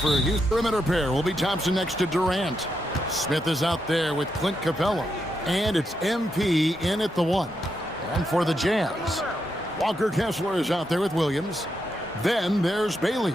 for his perimeter pair will be Thompson next to Durant. Smith is out there with Clint Capella. And it's MP in at the 1. And for the Jazz, Walker Kessler is out there with Williams. Then there's Bailey.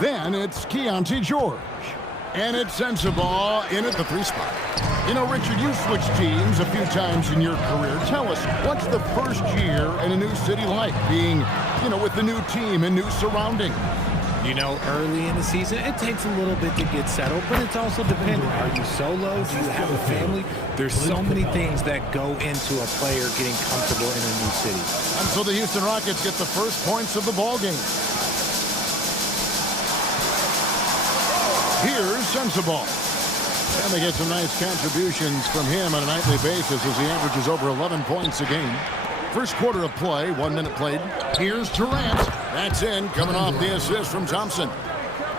Then it's Keontae George. And it's Sensabaugh in at the 3 spot. You know, Richard, you switched teams a few times in your career. Tell us, what's the first year in a new city like, being, with the new team and new surrounding? Early in the season, it takes a little bit to get settled, but it's also dependent. Are you solo? Do you have a family? There's so many things that go into a player getting comfortable in a new city. And so the Houston Rockets get the first points of the ball game. Here's Sensabaugh. And they get some nice contributions from him on a nightly basis as he averages over 11 points a game. First quarter of play, 1 minute played. Here's Durant. That's in, coming off the assist from Thompson.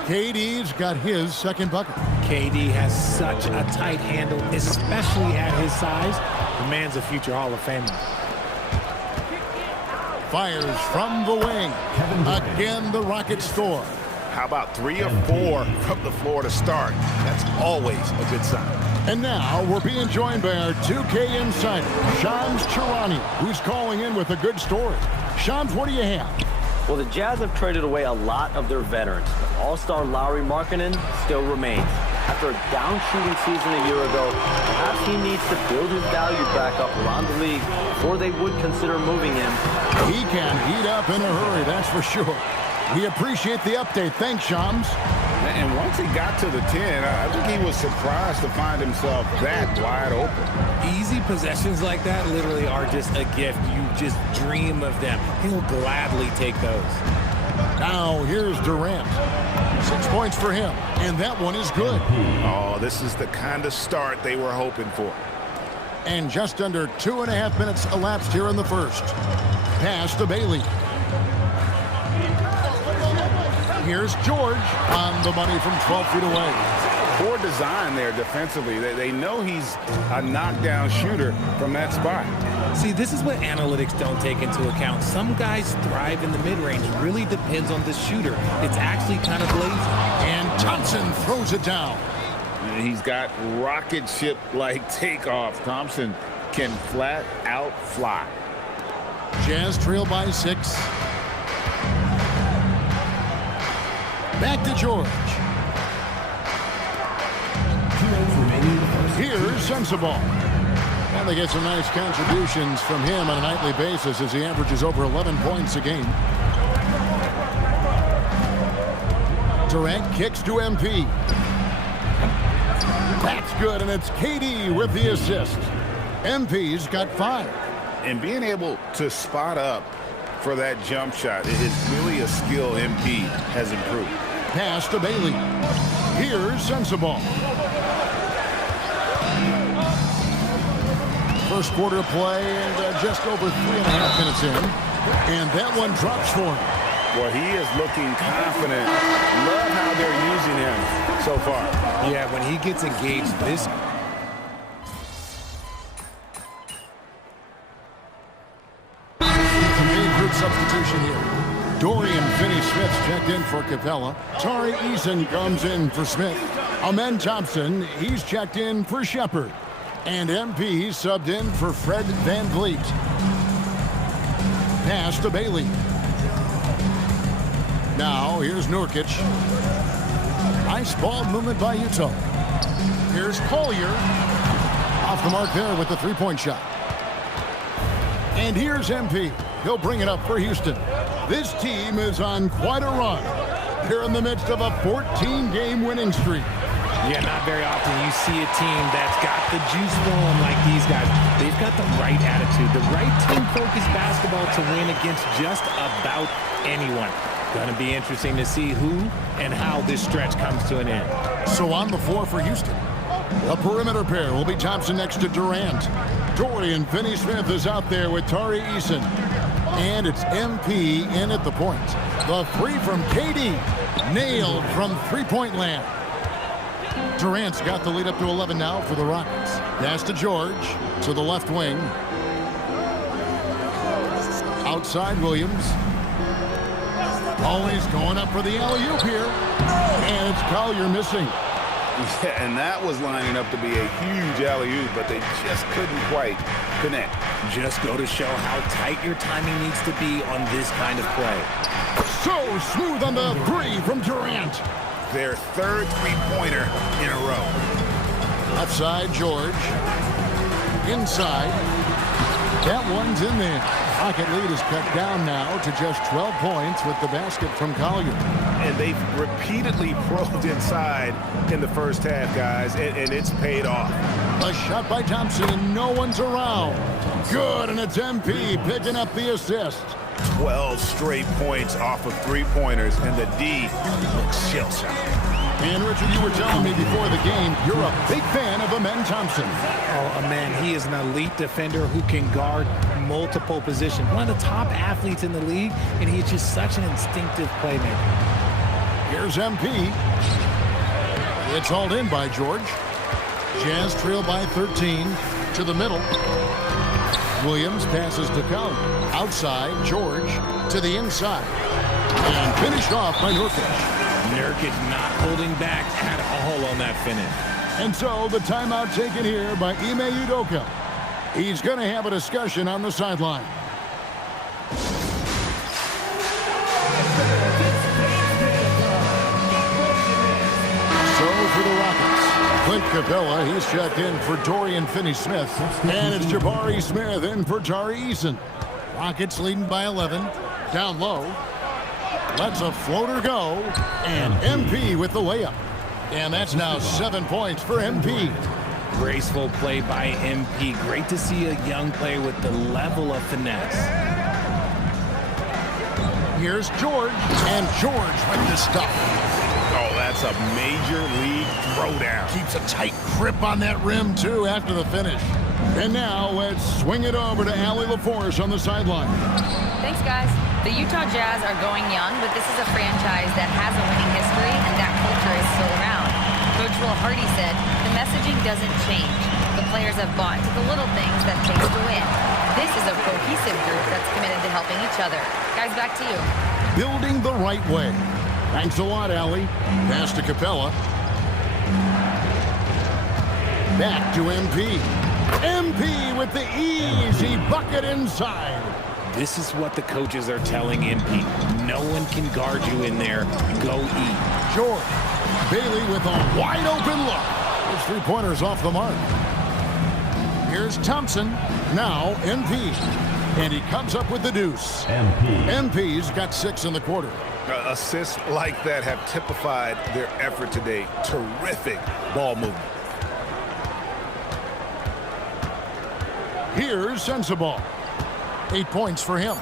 KD's got his second bucket. KD has such a tight handle, especially at his size. The man's a future Hall of Famer. Fires from the wing. Again, the Rockets score. How about 3 or 4 from the floor to start? That's always a good sign. And now we're being joined by our 2K insider, Shams Charania, who's calling in with a good story. Shams, what do you have? Well, the Jazz have traded away a lot of their veterans, but All-Star Lauri Markkanen still remains. After a down-shooting season a year ago, perhaps he needs to build his value back up around the league before they would consider moving him. He can heat up in a hurry, that's for sure. We appreciate the update. Thanks, Shams. And once he got to the 10, I think he was surprised to find himself that wide open. Easy possessions like that literally are just a gift. You just dream of them. He'll gladly take those. Now here's Durant. 6 points for him, and that one is good. Oh, this is the kind of start they were hoping for. And just under 2.5 minutes elapsed here in the first. Pass to Bailey. Here's George on the money from 12 feet away. Poor design there defensively. They know he's a knockdown shooter from that spot. See, this is what analytics don't take into account. Some guys thrive in the mid-range. Really depends on the shooter. It's actually kind of lazy. And Thompson throws it down. He's got rocket ship-like takeoff. Thompson can flat out fly. Jazz trail by 6. Back to George. Here's Sensabaugh. And they get some nice contributions from him on a nightly basis as he averages over 11 points a game. Durant kicks to MP. That's good, and it's KD with the assist. MP's got 5. And being able to spot up for that jump shot is really a skill MP has improved. Pass to Bailey. Here's Sensabaugh. First quarter play and just over 3.5 minutes in. And that one drops for him. Well, he is looking confident. Love how they're using him so far. Yeah, when he gets engaged, this... Substitution here. Dorian Finney-Smith's checked in for Capella. Tari Eason comes in for Smith. Amen Thompson, he's checked in for Shepard. And MP subbed in for Fred VanVleet. Pass to Bailey. Now here's Nurkic. Nice ball movement by Utah. Here's Collier. Off the mark there with the three-point shot. And here's MP. He'll bring it up for Houston. This team is on quite a run. They're in the midst of a 14-game winning streak. Yeah, not very often you see a team that's got the juice flowing like these guys. They've got the right attitude, the right team-focused basketball to win against just about anyone. Going to be interesting to see who and how this stretch comes to an end. So on the floor for Houston, the perimeter pair will be Thompson next to Durant. Dorian Finney-Smith is out there with Tari Eason. And it's MP in at the point. The three from KD. Nailed from three-point land. Durant's got the lead up to 11 now for the Rockets. Pass to George to the left wing. Outside Williams. Always going up for the alley-oop here. And it's Collier missing. Yeah, and that was lining up to be a huge alley-oop, but they just couldn't quite connect. Just go to show how tight your timing needs to be on this kind of play. So smooth on the three from Durant. Their third three-pointer in a row. Left side, George. Inside. That one's in there. Rocket lead is cut down now to just 12 points with the basket from Collier. And they've repeatedly probed inside in the first half, guys, and it's paid off. A shot by Thompson, and no one's around. Good, and it's MP picking up the assist. 12 straight points off of three-pointers, and the D looks shell-shocked. And, Richard, you were telling me before the game you're a big fan of Amen Thompson. Oh, man, he is an elite defender who can guard multiple positions. One of the top athletes in the league, and he's just such an instinctive playmaker. Here's MP. It's hauled in by George. Jazz trail by 13 to the middle. Williams passes to Collier. Outside, George to the inside. And finished off by Nurkic. Nurkic not holding back at all on that finish. And so the timeout taken here by Ime Udoka. He's going to have a discussion on the sideline. So for the Rockets, Clint Capella, he's checked in for Dorian Finney-Smith. And it's Jabari Smith in for Tari Eason. Rockets leading by 11. Down low. Lets a floater go. And MP with the layup. And that's now 7 points for MP. Graceful play by MP. Great to see a young player with the level of finesse. Here's George. And George with the stuff. Oh, that's a major league throwdown. Keeps a tight grip on that rim, too, after the finish. And now let's swing it over to Allie LaForce on the sideline. Thanks, guys. The Utah Jazz are going young, but this is a franchise that has a winning history, and that culture is still around. Coach Will Hardy said, the messaging doesn't change. The players have bought into the little things that takes to win. This is a cohesive group that's committed to helping each other. Guys, back to you. Building the right way. Thanks a lot, Allie. Pass to Capella. Back to MP. MP with the easy bucket inside. This is what the coaches are telling MP. No one can guard you in there. Go eat. George. Bailey with a wide open look. Those three-pointers off the mark. Here's Thompson. Now MP. And he comes up with the deuce. MP's got 6 in the quarter. Assists like that have typified their effort today. Terrific ball movement. Here's Sensabaugh. 8 points for him.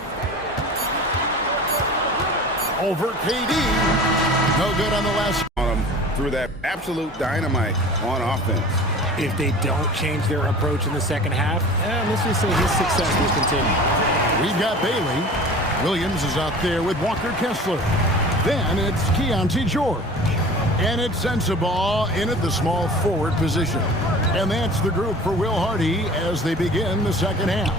Over KD. No good on the last. On him through that absolute dynamite on offense. If they don't change their approach in the second half, let's just say his success will continue. We've got Bailey. Williams is out there with Walker Kessler. Then it's Keontae George. And it's Sensabaugh in at the small forward position. And that's the group for Will Hardy as they begin the second half.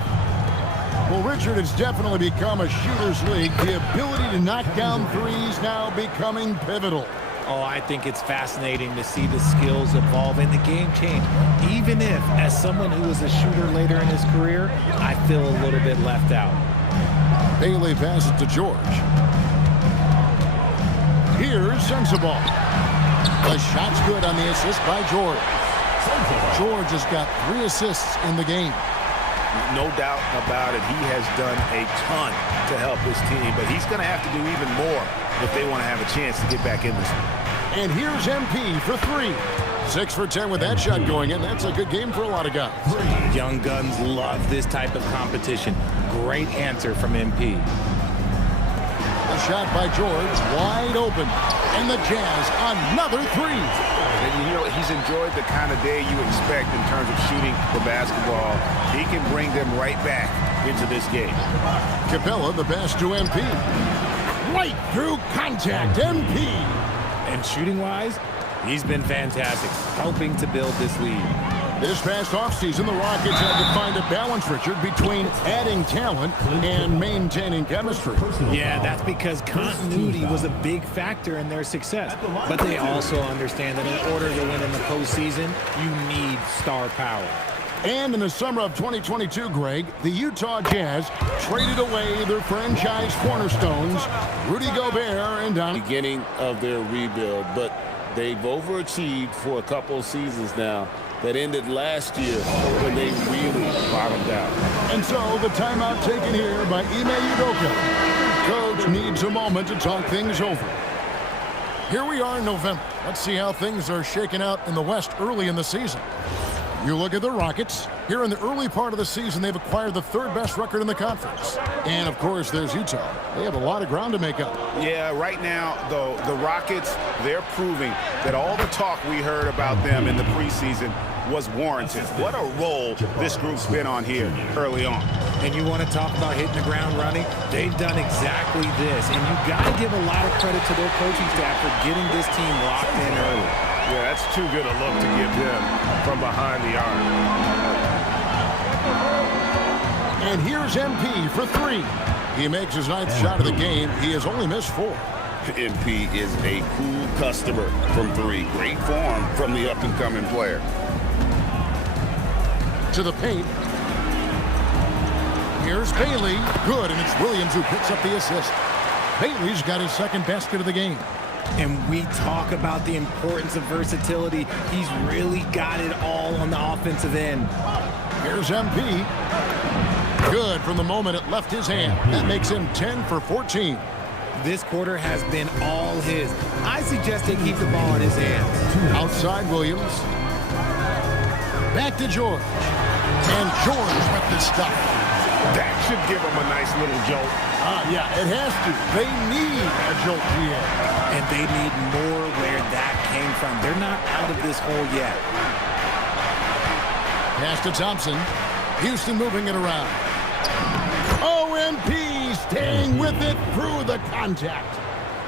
Well, Richard, it's definitely become a shooter's league. The ability to knock down threes now becoming pivotal. Oh, I think it's fascinating to see the skills evolve and the game change. Even if, as someone who was a shooter later in his career, I feel a little bit left out. Bailey passes to George. Here's Sensabaugh. The shot's good on the assist by George. George has got 3 assists in the game. No doubt about it. He has done a ton to help his team, but he's going to have to do even more if they want to have a chance to get back in this one. And here's MP for 3. 6 for 10 with that shot going in. That's a good game for a lot of guys. Young guns love this type of competition. Great answer from MP. The shot by George, wide open. And the Jazz, another 3. And, you know, he's enjoyed the kind of day you expect in terms of shooting the basketball. He can bring them right back into this game. Capella, the pass to MP. Right through contact, MP. And shooting-wise, he's been fantastic, helping to build this lead. This past offseason, the Rockets had to find a balance, Richard, between adding talent and maintaining chemistry. Yeah, that's because continuity was a big factor in their success. But they also understand that in order to win in the postseason, you need star power. And in the summer of 2022, Greg, the Utah Jazz traded away their franchise cornerstones, Rudy Gobert and Don. Beginning of their rebuild, but they've overachieved for a couple of seasons now. That ended last year when they really bottomed out. And so the timeout taken here by Ime Udoka. Coach needs a moment to talk things over. Here we are in November. Let's see how things are shaking out in the West early in the season. You look at the Rockets. Here in the early part of the season, they've acquired the third best record in the conference. And, of course, there's Utah. They have a lot of ground to make up. Yeah, right now, though, the Rockets, they're proving that all the talk we heard about them in the preseason was warranted. What a role this group's been on here early on. And you want to talk about hitting the ground running? They've done exactly this. And you got to give a lot of credit to their coaching staff for getting this team locked in early. Yeah, that's too good a look to give them from behind the arc. And here's MP for three. He makes his ninth shot of the game. He has only missed 4. MP is a cool customer from 3. Great form from the up-and-coming player. To the paint. Here's Bailey. Good, and it's Williams who picks up the assist. Bailey's got his second basket of the game. And we talk about the importance of versatility. He's really got it all on the offensive end. Here's MP. Good from the moment it left his hand. That makes him 10 for 14. This quarter has been all his. I suggest they keep the ball in his hands. Outside Williams. Back to George. And George with the stuff. That should give them a nice little jolt. Yeah, it has to. They need a jolt here. And they need more where that came from. They're not out of this hole yet. Pass to Thompson. Houston moving it around. OMP staying with it through the contact.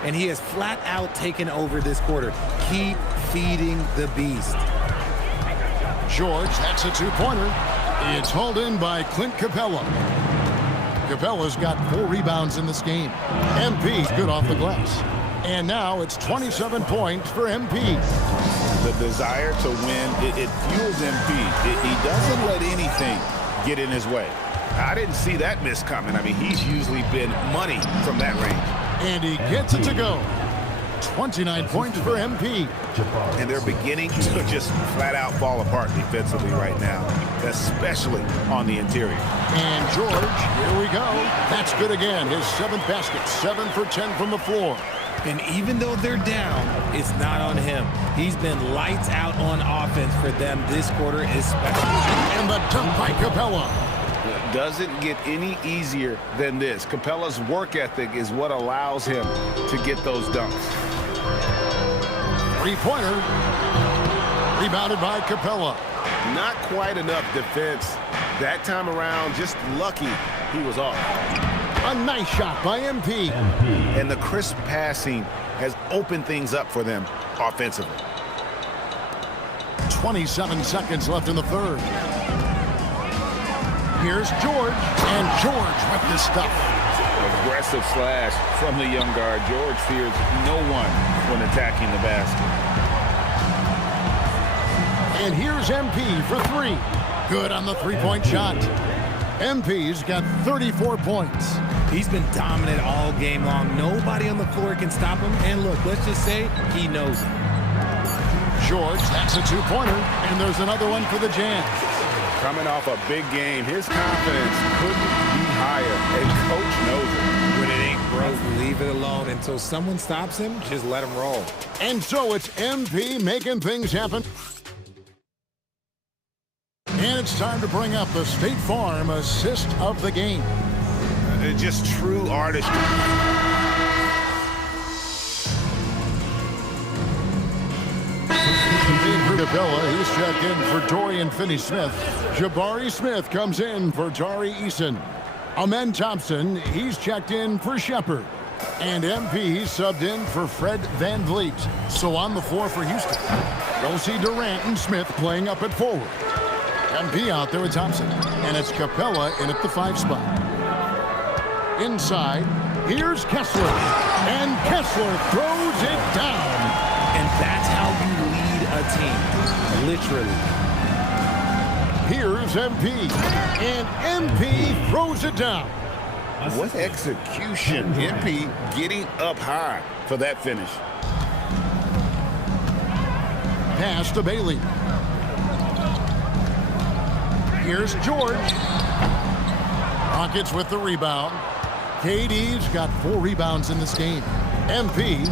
And he has flat out taken over this quarter. Keep feeding the beast. George, that's a two-pointer. It's hauled in by Clint Capella. Capella's got 4 rebounds in this game. MP's good off the glass. And now it's 27 points for MP. The desire to win, it fuels MP. He doesn't let anything get in his way. I didn't see that miss coming. I mean, he's usually been money from that range. And he gets it to go. 29 points for MP. And they're beginning to just flat out fall apart defensively right now, especially on the interior. And George, here we go. That's good again. His 7th basket, 7 for 10 from the floor. And even though they're down, it's not on him. He's been lights out on offense for them this quarter especially. And the dunk by Capella. It doesn't get any easier than this. Capella's work ethic is what allows him to get those dunks. 3-pointer. Rebounded by Capella. Not quite enough defense. That time around, just lucky he was off. A nice shot by MP. And the crisp passing has opened things up for them offensively. 27 seconds left in the third. Here's George. And George with the stuff. Aggressive slash from the young guard. George fears no one when attacking the basket. And here's MP for 3. Good on the 3-point shot. MP's got 34 points. He's been dominant all game long. Nobody on the floor can stop him. And look, let's just say he knows it. George, that's a 2-pointer. And there's another one for the Jazz. Coming off a big game, his confidence couldn't be higher. And coach knows it. When it ain't broke, leave it alone. Until someone stops him, just let him roll. And so it's MP making things happen. And it's time to bring up the State Farm assist of the game. Just true artistry. Capella, he's checked in for Dorian Finney-Smith. Jabari Smith comes in for Tari Eason. Amen Thompson, he's checked in for Shepard. And MP subbed in for Fred Van Vliet. So on the floor for Houston, you'll see Durant and Smith playing up at forward. MP out there with Thompson. And it's Capella in at the 5 spot. Inside, here's Kessler. And Kessler throws it down. And that's how you lead a team, literally. Here's MP. And MP throws it down. What execution. MP getting up high for that finish. Pass to Bailey. Here's George. Rockets with the rebound. KD's got 4 rebounds in this game. MP